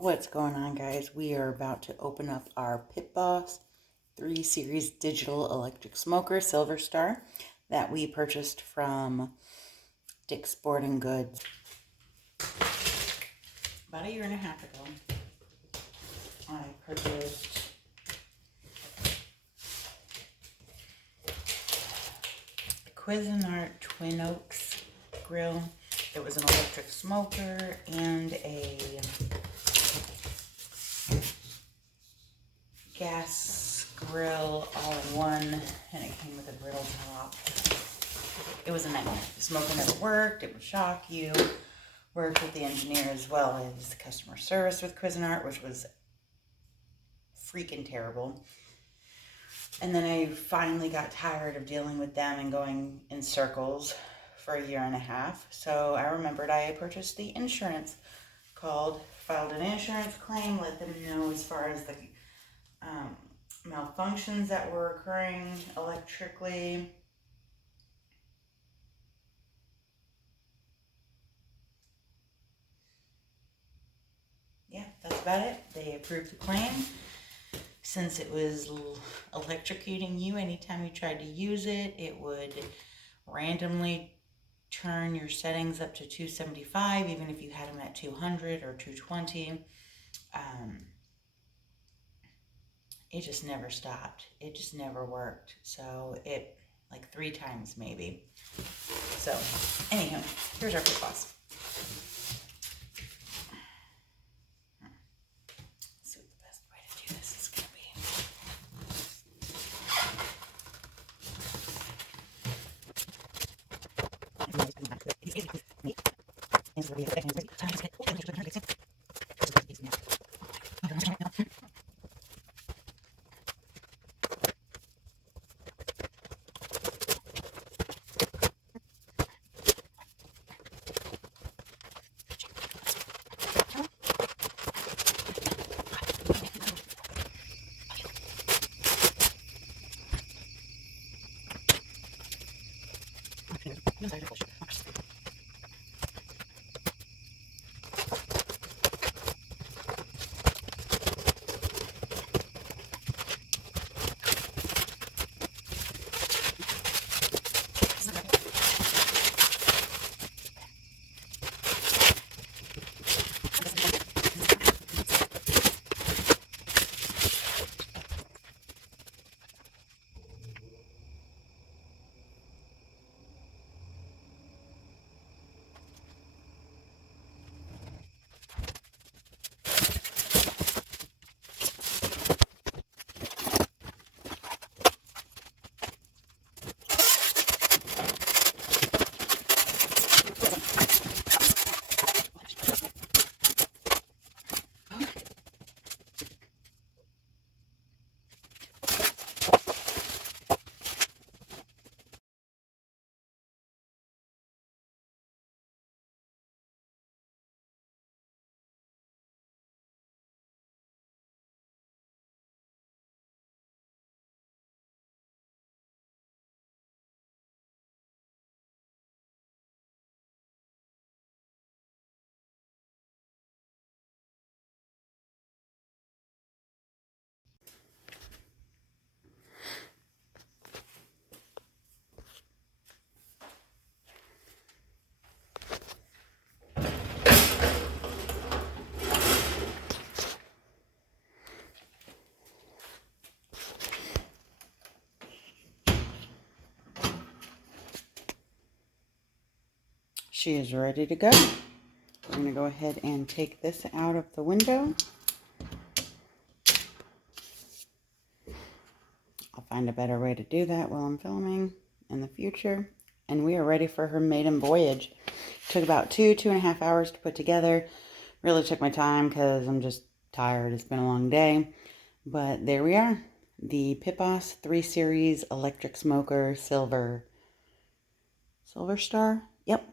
What's going on, guys? We are about to open up our Pitboss 3 Series digital electric smoker Silver Star that we purchased from Dick's Sporting Goods about a year and a half ago. I purchased a Cuisinart TwinOaks Grill. It was an electric smoker and a gas grill all in one, and it came with a griddle top. It was a nightmare. The smoker never worked. It would shock you. Worked with the engineer as well as customer service with Cuisinart, which was freaking terrible. And then I finally got tired of dealing with them and going in circles for a year and a half. So I remembered I purchased the insurance, filed an insurance claim, let them know as far as the malfunctions that were occurring electrically. Yeah, that's about it. They approved the claim. Since it was electrocuting you anytime you tried to use it, it would randomly turn your settings up to 275, even if you had them at 200 or 220. It just never stopped. It just never worked. So it, like 3 times maybe. So, anyhow, here's our Pitboss. Let's see what the best way to do this is going to be. She is ready to go. We're going to go ahead and take this out of the window. I'll find a better way to do that while I'm filming in the future. And we are ready for her maiden voyage. Took about 2.5 hours to put together. Really took my time because I'm just tired. It's been a long day. But there we are. The Pitboss 3 Series electric smoker Silver Star. Yep.